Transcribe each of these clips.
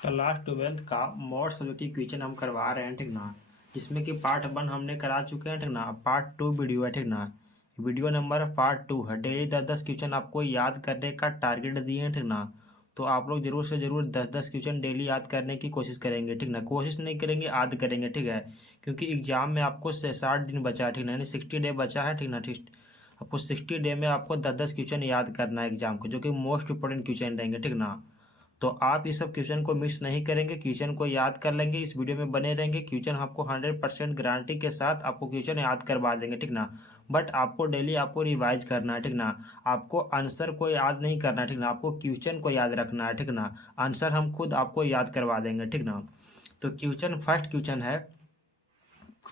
Class 12th का mode subjective question हम करवा रहे हैं, ठीक ना। जिसमें कि पार्ट 1 हमने करा चुके हैं, ठीक ना। पार्ट 2 वीडियो है, ठीक ना। वीडियो नंबर पार्ट 2 है। डेली 10-10 क्वेश्चन आपको याद करने का टारगेट दिए हैं, ठीक ना। तो आप लोग जरूर से जरूर 10-10 क्वेश्चन डेली याद करने की कोशिश करेंगे, ठीक ना। कोशिश नहीं करेंगे, याद करेंगे, ठीक है। क्योंकि एग्जाम में आपको 60 दिन बचा है, ठीक ना। यानी 60 डे बचा है, ठीक ना। आपको 60 डे में आपको 10-10 क्वेश्चन याद करना है एग्जाम को, जो कि मोस्ट इंपोर्टेंट क्वेश्चन रहेंगे, ठीक ना। तो आप इस सब क्वेश्चन को मिस नहीं करेंगे, क्वेश्चन को याद कर लेंगे, इस वीडियो में बने रहेंगे। क्वेश्चन आपको 100% गारंटी के साथ आपको क्वेश्चन याद करवा देंगे, ठीक ना। बट आपको डेली आपको रिवाइज करना है, ठीक ना। आपको आंसर को याद नहीं करना है, ठीक ना। आपको क्वेश्चन को याद रखना है, ठीक ना। आंसर हम खुद आपको याद करवा देंगे, ठीक ना। तो क्वेश्चन फर्स्ट क्वेश्चन है।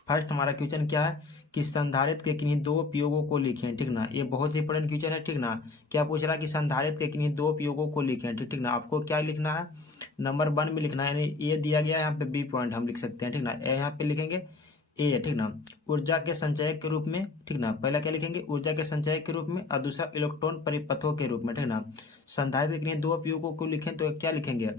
फर्स्ट हमारा क्वेश्चन क्या है कि संधारित्र के किन्हीं दो उपयोगों को लिखें, ठीक ना। ये बहुत ही इंपॉर्टेंट क्वेश्चन है, ठीक ना। क्या पूछ रहा है कि संधारित्र के किन्हीं दो उपयोगों को लिखें, ठीक ना। आपको क्या लिखना है, नंबर 1 में लिखना है। यानी ये दिया गया है, यहाँ पे बी पॉइंट हम लिख सकते हैं, ठीक ना। यहाँ पे लिखेंगे ए है, ठीक ना। ऊर्जा के संचयक के रूप में, ठीक ना। पहला क्या लिखेंगे, ऊर्जा के संचयक के रूप में, और दूसरा इलेक्ट्रॉन परिपथों के रूप में, ठीक ना। संधारित्र के किन्हीं दो उपयोगों को लिखें तो क्या लिखेंगे,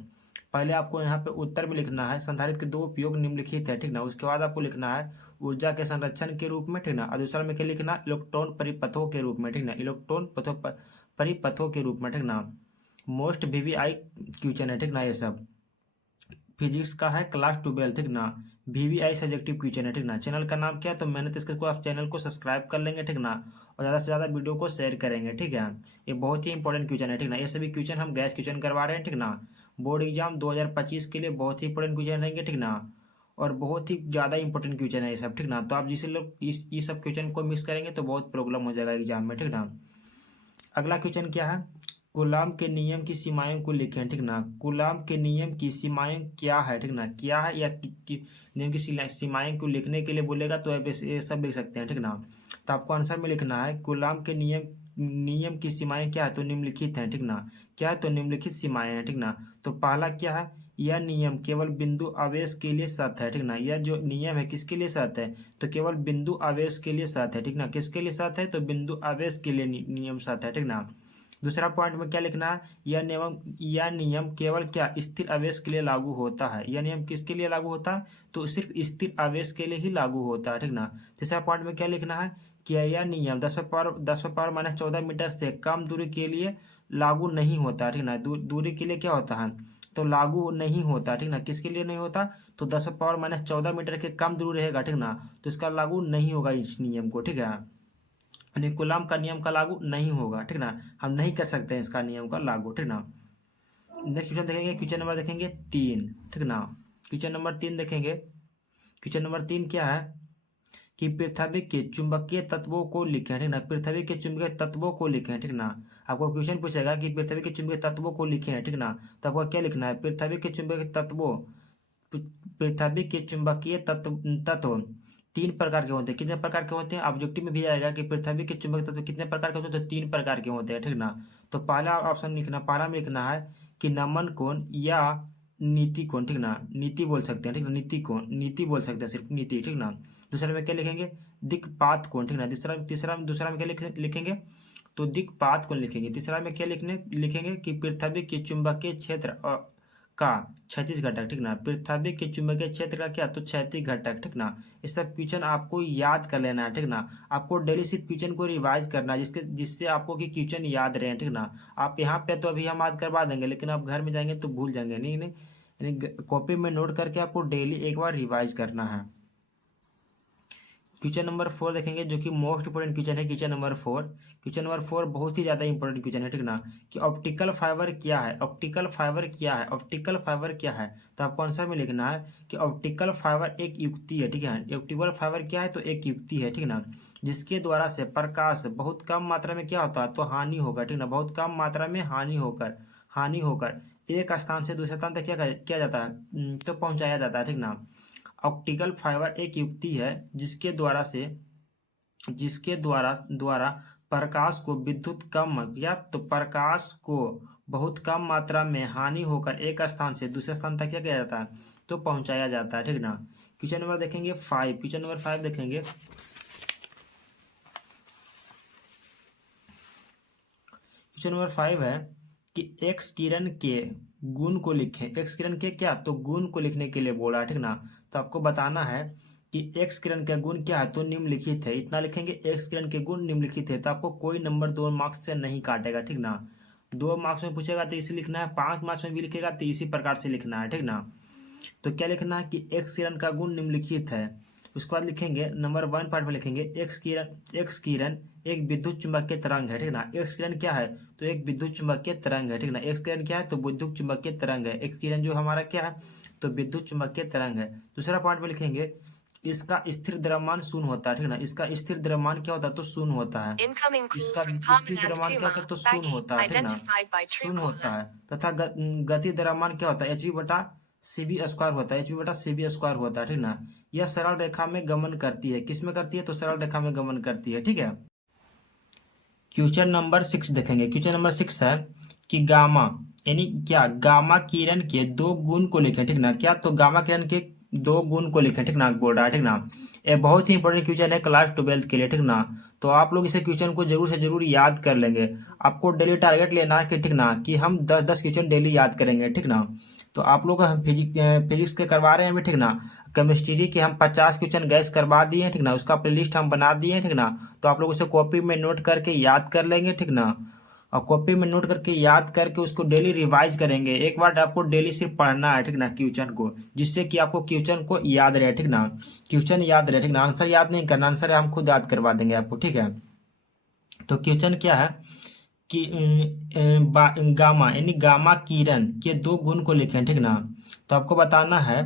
पहले आपको यहाँ पे उत्तर में लिखना है संधारित्र के दो उपयोग निम्नलिखित है, ठीक ना। उसके बाद आपको लिखना है ऊर्जा के संरक्षण के रूप में, ठीक ना। और दूसरा में क्या लिखना, इलेक्ट्रॉन परिपथों के रूप में, ठीक ना। परिपथों के रूप में, ठीक ना। मोस्ट वीवीआई क्वेश्चन है, ठीक ना। ये सब फिजिक्स का है, क्लास 12, ठीक ना। वीवीआई सब्जेक्टिव क्वेश्चन है, ठीक ना। चैनल का नाम क्या है, तो मैंने तो इसको आप चैनल को सब्सक्राइब कर लेंगे, ठीक ना। और ज़्यादा से ज़्यादा वीडियो को शेयर करेंगे, ठीक है। ये बहुत ही इंपॉर्टेंट क्वेश्चन है, ठीक ना। ये सभी क्वेश्चन हम गैस क्वेश्चन करवा रहे हैं, ठीक ना। बोर्ड एग्जाम 2025 के लिए बहुत ही इंपॉर्टेंट क्वेश्चन रहेंगे, ठीक ना। और बहुत ही ज़्यादा इंपॉर्टेंट क्वेश्चन है ये सब, ठीक ना। तो आप जिसे लोग इस सब क्वेश्चन को मिस करेंगे तो बहुत प्रॉब्लम हो जाएगा एग्जाम में, ठीक ना। अगला क्वेश्चन क्या है, कूलाम के नियम की सीमाएं को लिखें, ठीक ना। कूलाम के नियम की सीमाएं क्या है, ठीक ना। क्या है या नियम की सीमाएं को लिखने के लिए बोलेगा तो ये सब लिख सकते हैं, ठीक ना। तो आपको आंसर में लिखना है कूलाम के नियम नियम की सीमाएं क्या है, तो निम्नलिखित हैं, ठीक ना। क्या है, तो निम्नलिखित सीमाएं हैं, ठीक ना। तो पहला क्या है, यह नियम केवल बिंदु आवेश के लिए सत्य है, ठीक ना। यह जो नियम है किसके लिए सत्य है, तो केवल बिंदु आवेश के लिए सत्य है, ठीक ना। किसके लिए सत्य है, तो बिंदु आवेश के लिए नियम सत्य है, ठीक ना। दूसरा पॉइंट में क्या लिखना है, यह नियम केवल क्या स्थिर आवेश के लिए लागू होता है। यह नियम किसके लिए लागू होता है, तो सिर्फ स्थिर आवेश के लिए ही लागू होता है, ठीक ना। तीसरा पॉइंट में क्या लिखना है कि यह नियम 10⁻⁻14 से कम दूरी के लिए लागू नहीं होता, ठीक ना। दूरी के लिए क्या होता है, तो लागू नहीं होता, ठीक ना। किसके लिए नहीं होता, तो 10⁻14 के कम दूरी रहेगा, ठीक ना। तो इसका लागू नहीं होगा इस नियम को, ठीक है। यानी कूलाम का नियम का लागू नहीं होगा, ठीक ना। हम नहीं कर सकते हैं इसका नियम का लागू, ठीक ना। नेक्स्ट क्वेश्चन देखेंगे, क्वेश्चन नंबर देखेंगे 3, ठीक ना। क्वेश्चन नंबर 3 देखेंगे। क्वेश्चन नंबर 3 क्या है कि पृथ्वी के चुंबकीय तत्वों को लिखें, ठीक ना। पृथ्वी के चुंबकीय तत्वों को लिखें, ठीक ना। आपको क्वेश्चन पूछेगा कि पृथ्वी के चुंबकीय तत्वों को लिखें, ठीक ना। तो आपको क्या लिखना है, पृथ्वी के चुंबकीय तत्वों, पृथ्वी के चुंबकीय तत्व तत्व 3 प्रकार के होते हैं। कितने प्रकार के होते हैं, ऑब्जेक्टिव में भी आएगा कि पृथ्वी के चुंबकीय तत्व कितने प्रकार के होते हैं, तो 3 प्रकार के होते हैं, ठीक ना। तो पहला ऑप्शन लिखना, पहला में लिखना है कि नमन कोण या नीति कोण, ठीक ना। नीति बोल सकते हैं, ठीक ना। नीति कोण, नीति बोल सकते हैं, सिर्फ नीति, ठीक ना। दूसरे में क्या लिखेंगे, दिक्पात कोण, ठीक ना। दूसरा में क्या लिखेंगे, तो दिक्पात कोण लिखेंगे। तीसरा में क्या लिखेंगे कि पृथ्वी के चुंबकीय क्षेत्र का क्षैतिज घटक, ठीक ना। पृथ्वी के चुंबकीय क्षेत्र का क्या, तो क्षैतिज घटक, ठीक ना। ये सब क्वेश्चन आपको याद कर लेना है, ठीक ना। आपको डेली सिर्फ क्वेश्चन को रिवाइज करना है, जिससे आपको कि क्वेश्चन याद रहे, ठीक ना। आप यहाँ पे तो अभी हम याद करवा देंगे, लेकिन आप घर में जाएंगे तो भूल जाएंगे, नहीं नहीं। यानी कॉपी में नोट करके आपको डेली एक बार रिवाइज करना है। क्वेश्चन नंबर 4 देखेंगे, जो कि मोस्ट इंपोर्टेंट क्वेश्चन है। क्वेश्चन नंबर 4 बहुत ही ज्यादा इंपोर्टेंट क्वेश्चन है, ठीक ना। कि ऑप्टिकल फाइबर क्या है, ऑप्टिकल फाइबर क्या है, ऑप्टिकल फाइबर क्या है। तो आपको आंसर में लिखना है कि ऑप्टिकल फाइबर एक युक्ति है, ठीक है। ऑप्टिकल फाइबर क्या है, तो एक युक्ति है, ठीक ना। जिसके द्वारा से प्रकाश बहुत कम मात्रा में क्या होता है, तो हानि होगा, ठीक ना। बहुत कम मात्रा में हानि होकर एक स्थान से दूसरे स्थान तक क्या किया जाता है, तो पहुंचाया जाता है, ठीक ना। ऑप्टिकल फाइबर एक युक्ति है जिसके द्वारा द्वारा प्रकाश को विद्युत कम या तो प्रकाश को बहुत कम मात्रा में हानि होकर एक स्थान से दूसरे स्थान तक क्या किया जाता है, तो पहुंचाया जाता है, ठीक ना। क्वेश्चन नंबर देखेंगे 5, क्वेश्चन नंबर 5 देखेंगे। क्वेश्चन नंबर 5 है कि एक्स किरण के गुण को लिखें, एक्स किरण के क्या, तो गुण को लिखने के लिए बोला है, ठीक ना। तो आपको बताना है कि एक्स किरण का गुण क्या है, तो निम्नलिखित है, इतना लिखेंगे। एक्स किरण के गुण निम्नलिखित है, तो आपको कोई नंबर 2 मार्क्स से नहीं काटेगा, ठीक ना। 2 मार्क्स में पूछेगा तो इसी लिखना है, 5 मार्क्स में भी लिखेगा तो इसी प्रकार से लिखना है, ठीक ना। तो क्या लिखना है कि एक्स किरण का गुण निम्नलिखित है। उसके बाद लिखेंगे नंबर 1 पार्ट में लिखेंगे एक्स किरण एक विद्युत चुंबकीय तरंग है, ठीक ना। एक्स किरण क्या है, तो एक विद्युत चुंबकीय तरंग है, ठीक ना। एक्स किरण क्या है, तो विद्युत चुंबकीय तरंग है। एक्स किरण जो हमारा क्या है, तो विद्युत चुंबकीय तरंग है। दूसरा पॉइंट में लिखेंगे इसका स्थिर द्रव्यमान शून्य होता है, ठीक ना। इसका स्थिर द्रव्यमान क्या होता है, तो शून्य होता है। इसका स्थिर द्रव्यमान क्या होता है, तो शून्य होता है, ठीक ना, शून्य होता है। तथा गति द्रव्यमान क्या होता है, एच वी बटा सी बी स्क्वायर होता है, एच वी बटा सी बी स्क्वायर होता है, ठीक ना। यह सरल रेखा में गमन करती है, किस में करती है, तो सरल रेखा में गमन करती है, ठीक है। क्वेश्चन नंबर 6 देखेंगे। क्वेश्चन नंबर 6 है कि गामा यानी क्या, गामा किरण के 2 गुण को लिखें, ठीक ना। क्या, तो गामा किरण के 2 गुण को लिखें, ठीक ना, बोल रहा है, ठीक ना। ये बहुत ही इंपॉर्टेंट क्वेश्चन है क्लास 12 के लिए, ठीक ना। तो आप लोग इसे क्वेश्चन को जरूर से जरूर याद कर लेंगे। आपको डेली टारगेट लेना है कि, ठीक ना, कि हम 10-10 क्वेश्चन डेली याद करेंगे, ठीक ना। तो आप लोग हम फिजिक्स के करवा रहे हैं अभी, ठीक ना। केमिस्ट्री के हम 50 क्वेश्चन गैस करवा दिए हैं, ठीक ना। उसका प्लेलिस्ट हम बना दिए हैं, ठीक ना। तो आप लोग उसे कॉपी में नोट करके याद कर लेंगे, ठीक ना। और कॉपी में नोट करके याद करके उसको डेली रिवाइज करेंगे। एक बार आपको डेली सिर्फ पढ़ना है, ठीक ना, क्वेश्चन को, जिससे कि आपको क्वेश्चन को याद रहे, ठीक ना। क्वेश्चन याद रहे, ठीक ना। आंसर याद नहीं करना, आंसर हम खुद याद करवा देंगे आपको, ठीक है। तो क्वेश्चन क्या है कि गामा यानी गामा किरण के 2 गुण को लिखें, ठीक ना। तो आपको बताना है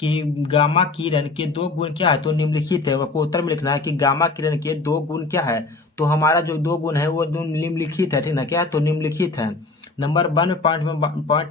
कि गामा किरण के 2 गुण क्या है, तो निम्नलिखित है। आपको उत्तर में लिखना है कि गामा किरण के 2 गुण क्या है। तो हमारा जो 2 गुण है वो निम्नलिखित है, ठीक ना। क्या है, तो निम्नलिखित है। नंबर 1 पॉइंट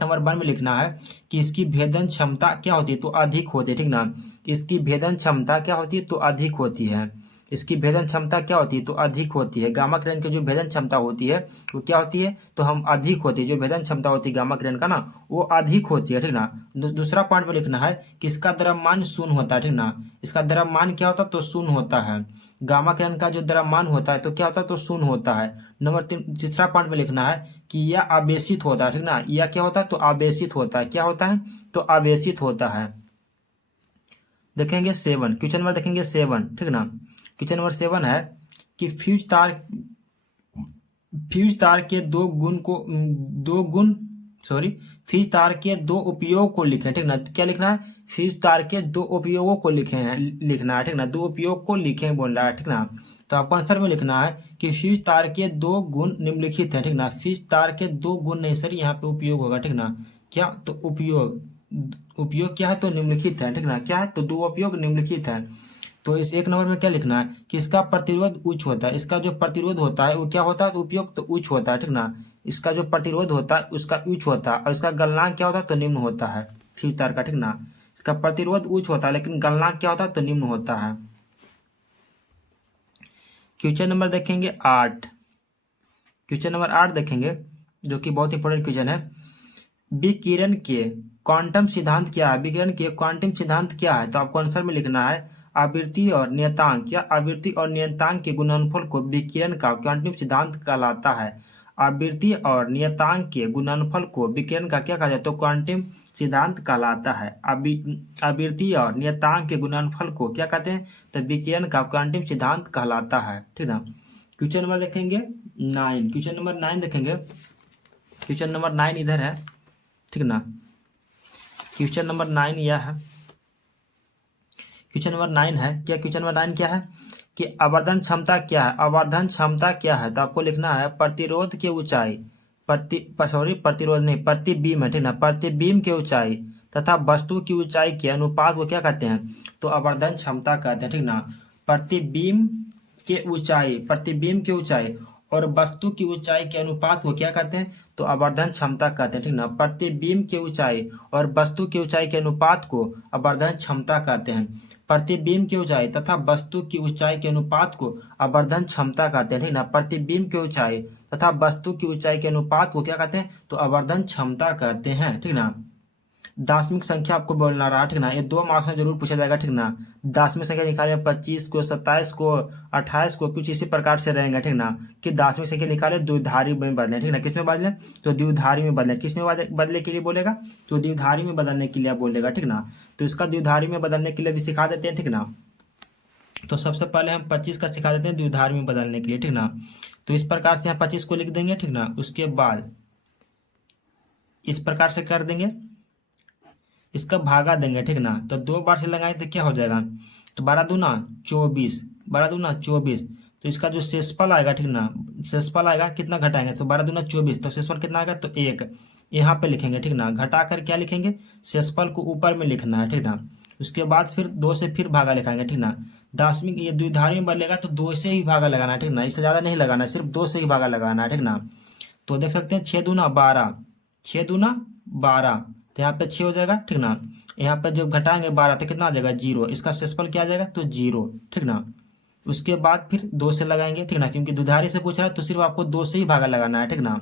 नंबर 1 में लिखना है कि इसकी भेदन क्षमता क्या होती है, तो अधिक होती है, ठीक ना। इसकी भेदन क्षमता क्या होती है, तो अधिक होती है। इसकी भेदन क्षमता क्या होती है, तो अधिक होती है। गामा किरण की जो भेदन क्षमता होती है वो क्या होती है, तो हम अधिक होती है। जो भेदन क्षमता होती है गामा किरण का ना, वो अधिक होती है, ठीक ना। दूसरा पॉइंट में लिखना है कि इसका द्रव्यमान शून्य होता है, ठीक ना। इसका द्रव्यमान क्या होता है, तो शून्य होता है। गामा किरण का जो द्रव्यमान होता है तो क्या होता है, तो शून्य होता है। नंबर 3 तीसरा पॉइंट में लिखना है कि यह आवेशित होता है, ठीक ना। यह क्या होता है, तो आवेशित होता है। क्या होता है, तो आवेशित होता है। देखेंगे 7 क्वेश्चन नंबर, देखेंगे 7, ठीक ना। क्वेश्चन नंबर 7 है कि फ्यूज तार के 2 गुण को 2 गुण सॉरी फ्यूज तार के 2 उपयोग को लिखें, ठीक ना। क्या लिखना है, फ्यूज तार के 2 उपयोगों को लिखना है, ठीक ना। 2 उपयोग को लिखें बोल रहा है, ठीक ना। तो आपको आंसर में लिखना है कि फ्यूज तार के 2 गुण निम्नलिखित है, ठीक ना। फ्यूज तार के 2 गुण नहीं सर, यहाँ पे उपयोग होगा, ठीक ना। क्या, तो उपयोग क्या है, तो निम्नलिखित है, ठीक ना। क्या है, तो 2 उपयोग निम्नलिखित है। तो इस 1 नंबर में क्या लिखना है कि इसका प्रतिरोध उच्च होता है। इसका जो प्रतिरोध होता है वो क्या होता है, तो उपयोग तो उच्च होता है, ठीक ना। इसका जो प्रतिरोध होता है उसका उच्च होता है, और इसका गलनांक क्या होता है, तो निम्न होता है। फ्यूज तार का, ठीक ना। इसका प्रतिरोध उच्च होता है लेकिन गलनांक क्या होता है, तो निम्न होता है। क्वेश्चन नंबर देखेंगे 8। क्वेश्चन नंबर 8 देखेंगे, जो कि बहुत इंपॉर्टेंट क्वेश्चन है। विकिरण के क्वांटम सिद्धांत क्या है, विकिरण के क्वांटम सिद्धांत क्या है। तो आपको आंसर में लिखना है आवृत्ति और नियतांक, या आवृत्ति और नियतांक के गुणनफल को विकिरण का क्वांटम सिद्धांत कहलाता है। आवृत्ति और नियतांक के गुणनफल को विकिरण का क्या कहा जाता है, तो क्वांटम सिद्धांत कहलाता है। आवृत्ति और नियतांक के गुणनफल को क्या कहते हैं, तो विकिरण का क्वांटम सिद्धांत कहलाता है, ठीक ना। क्वेश्चन नंबर देखेंगे 9। क्वेश्चन नंबर 9 देखेंगे। क्वेश्चन नंबर 9 इधर है, ठीक ना। क्वेश्चन नंबर 9 यह है, क्वेश्चन नंबर 9 है क्या, क्वेश्चन नंबर 9 क्या है कि आवर्धन क्षमता क्या है। आवर्धन क्षमता क्या है, तो आपको लिखना है प्रतिरोध की ऊंचाई, प्रतिरोध नहीं, प्रतिबिंब है, ठीक ना। प्रतिबिंब की ऊंचाई तथा वस्तु की ऊंचाई के अनुपात को क्या कहते हैं, तो आवर्धन क्षमता कहते हैं, ठीक ना। प्रतिबिंब की ऊंचाई और वस्तु की ऊंचाई के अनुपात को क्या कहते हैं, तो आवर्धन क्षमता कहते हैं, ठीक ना। प्रतिबिंब की ऊंचाई और वस्तु की ऊंचाई के अनुपात को आवर्धन क्षमता कहते हैं। प्रतिबिंब की ऊंचाई तथा वस्तु की ऊंचाई के अनुपात को आवर्धन क्षमता कहते हैं, ठीक ना। प्रतिबिंब की ऊंचाई तथा वस्तु की ऊंचाई के अनुपात को क्या कहते हैं, तो आवर्धन क्षमता कहते हैं, ठीक ना। दाशमिक संख्या आपको बोलना रहा, ठीक ना। ये 2 मार्क्स में जरूर पूछा जाएगा, ठीक ना। दाशमिक संख्या निकाले 25 को, 27 को, 28 को, कुछ इसी प्रकार से रहेंगे, ठीक ना। कि दाशमिक संख्या निकाले द्विधारी में बदलें, ठीक ना। किस में बदलें? तो द्विधारी में बदलें। किस में बदले के लिए बोलेगा? तो द्विधारी में बदलने के लिए बोलेगा, ठीक ना। तो इसका द्विधारी में बदलने के लिए भी सिखा देते हैं, ठीक ना। तो सबसे पहले हम 25 का सिखा देते हैं द्विधारी में बदलने के लिए, ठीक ना। तो इस प्रकार से यहाँ 25 को लिख देंगे, ठीक ना। उसके बाद इस प्रकार से कर देंगे, इसका भागा देंगे, ठीक ना। तो 2 बार से लगाएं तो क्या हो जाएगा? तो 12 दूना 24, 12 दूना 24। तो इसका जो शेषफल आएगा, ठीक ना, शेषफल आएगा कितना घटाएंगे? तो 12 दूना 24, तो शेषफल कितना आएगा? तो 1 यहाँ पे लिखेंगे, ठीक ना। घटा कर क्या लिखेंगे? शेषफल को ऊपर में लिखना है, ठीक ना। उसके बाद फिर 2 से फिर भागा लगाएंगे, ठीक ना। दाशमिक ये द्विधारी में बदलेगा तो 2 से ही भागा लगाना है, ठीक ना। इससे ज़्यादा नहीं लगाना है, सिर्फ 2 से ही भागा लगाना है, ठीक ना। तो देख सकते हैं 6 दूना 12, 6 दूना 12, तो यहाँ पे 6 हो जाएगा, ठीक ना। यहाँ पे जब घटाएंगे 12 तो कितना आ जाएगा? 0। इसका शेषफल क्या आ जाएगा? तो 0, ठीक ना। उसके बाद फिर 2 से लगाएंगे, ठीक ना, क्योंकि दुधारी से पूछ रहा है तो सिर्फ आपको 2 से ही भागा लगाना है, ठीक ना।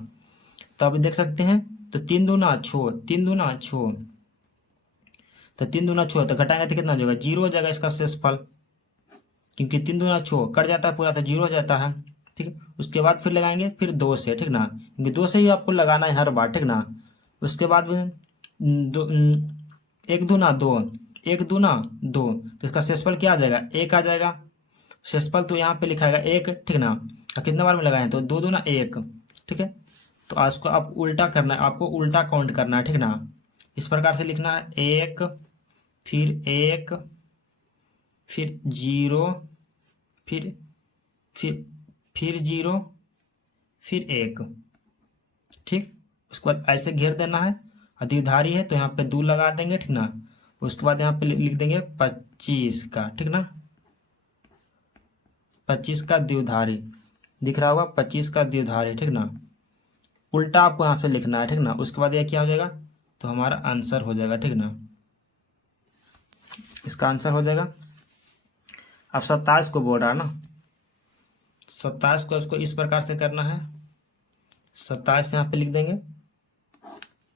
तो अभी देख सकते हैं, तो 3 दूना 6, 3 दूना 6, तो 3 दूना 6, तो घटाएंगे तो कितना हो जाएगा? 0 हो जाएगा इसका शेषफल, क्योंकि 3 दूना 6 कट जाता है पूरा तो 0 हो जाता है, ठीक है। उसके बाद फिर लगाएंगे फिर 2 से, ठीक ना, क्योंकि 2 से ही आपको लगाना है हर बार, ठीक ना। उसके बाद दो, 1 दूना 2, 1 दूना 2, तो इसका शेषफल क्या आ जाएगा? 1 आ जाएगा। शेषफल तो यहाँ पे लिखा है 1, ठीक ना। और कितने बार में लगाए? तो 2 दूना 1, ठीक है। तो आज को आप उल्टा करना है, आपको उल्टा काउंट करना है, ठीक ना। इस प्रकार से लिखना है 1, फिर 1, फिर 0, फिर फिर फिर 0, फिर 1, ठीक। उसके बाद ऐसे घेर देना है, और द्विधारी है तो यहाँ पे 2 लगा देंगे, ठीक ना। उसके बाद यहाँ पे लिख देंगे 25 का, ठीक ना। 25 का द्विधारी दिख रहा होगा, 25 का द्विधारी, ठीक ना। उल्टा आपको यहाँ से लिखना है, ठीक ना। उसके बाद यह क्या हो जाएगा? तो हमारा आंसर हो जाएगा, ठीक ना। इसका आंसर हो जाएगा। अब 27 को बोल रहा है ना, 27 को इसको इस प्रकार से करना है। 27 यहाँ पे लिख देंगे,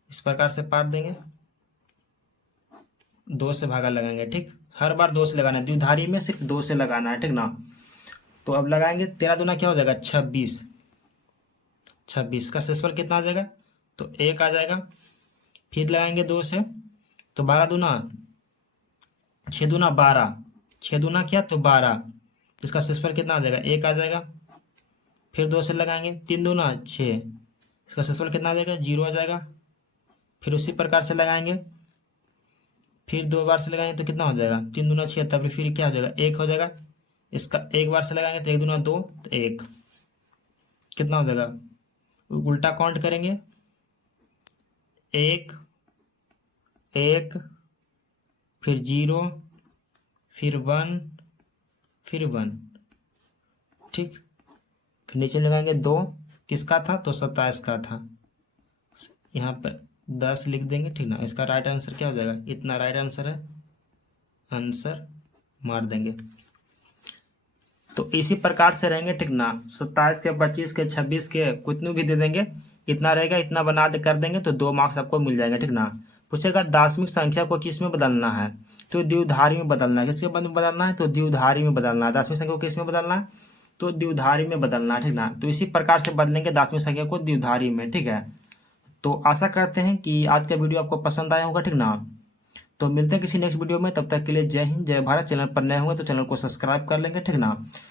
इस प्रकार से पार देंगे, 2 से भागा लगाएंगे, ठीक। हर बार 2 से लगाना है, द्विधारी में सिर्फ 2 से लगाना है, ठीक ना। तो अब लगाएंगे 13 दूना क्या हो जाएगा? 26, 26 का शेषफल कितना आ जाएगा? तो 1 आ जाएगा। फिर लगाएंगे 2 से, तो 12 दूना 6 दूना 12, 6 दूना क्या? तो 12, इसका शेषफल कितना आ जाएगा? 1 आ जाएगा। फिर 2 से लगाएंगे, 3 दूना 6, इसका शेषफल कितना आ जाएगा? 0 आ जाएगा। फिर उसी प्रकार से लगाएंगे, फिर 2 बार से लगाएंगे तो कितना हो जाएगा? 3 दूना 6, तब फिर क्या हो जाएगा? 1 हो जाएगा। इसका 1 बार से लगाएंगे तो 1 दूना 2, तो 1, कितना हो जाएगा? उल्टा काउंट करेंगे, 1, 1, फिर 0, फिर 1, फिर 1, ठीक। फिर नीचे लगाएंगे 2, किसका था? तो 27 का था। यहाँ पर 10 लिख देंगे, ठीक ना। इसका राइट आंसर क्या हो जाएगा? इतना राइट आंसर है, आंसर मार देंगे। तो इसी प्रकार से रहेंगे, ठीक ना। 27 के, 25 के, 26 के कितने भी दे देंगे, इतना रहेगा, इतना बना दे कर देंगे तो 2 मार्क्स आपको मिल जाएंगे, ठीक ना। पूछेगा दाशमिक संख्या को किस में बदलना है? तो द्विधारी में बदलना है। किसके में बदलना है? तो द्विधारी में बदलना है। दाशमिक संख्या को किस में बदलना है? तो द्विधारी में बदलना है, ठीक ना। तो इसी प्रकार से बदलेंगे दाशमिक संख्या को द्विधारी में, ठीक है। तो आशा करते हैं कि आज का वीडियो आपको पसंद आया होगा, ठीक ना। तो मिलते हैं किसी नेक्स्ट वीडियो में, तब तक के लिए जय हिंद जय भारत। चैनल पर नए होंगे तो चैनल को सब्सक्राइब कर लेंगे, ठीक ना।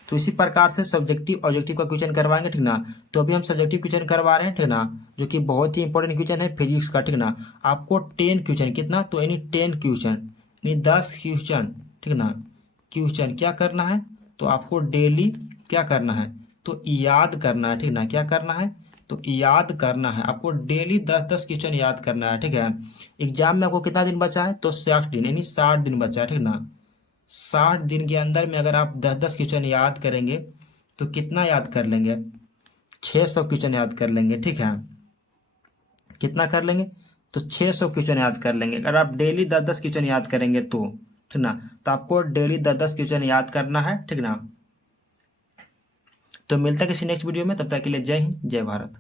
तो इसी प्रकार से सब्जेक्टिव ऑब्जेक्टिव का क्वेश्चन करवाएंगे, ठीक ना। तो अभी हम सब्जेक्टिव क्वेश्चन करवा रहे हैं, ठीक ना, जो कि बहुत ही इंपॉर्टेंट क्वेश्चन है फिजिक्स का, ठीक ना। आपको 10 क्वेश्चन, कितना? तो यानी 10 क्वेश्चन, यानी 10 क्वेश्चन, ठीक ना। क्वेश्चन क्या करना है? तो आपको डेली क्या करना है? तो याद करना है, ठीक ना। क्या करना है? तो याद करना है। आपको डेली 10-10 क्वेश्चन याद करना है, ठीक है। एग्जाम में आपको कितना दिन बचा है? तो 60 दिन, यानी 60 दिन बचा है, ठीक ना। 60 दिन के अंदर में अगर आप 10-10 क्वेश्चन याद करेंगे तो कितना याद कर लेंगे? 600 क्वेश्चन याद कर लेंगे, ठीक है। कितना कर लेंगे? तो 600 क्वेश्चन याद कर लेंगे अगर आप डेली 10-10 क्वेश्चन याद करेंगे तो, ठीक ना। तो आपको डेली 10-10 क्वेश्चन याद करना है, ठीक ना। तो मिलता है किसी नेक्स्ट वीडियो में, तब तक के लिए जय हिंद जय भारत।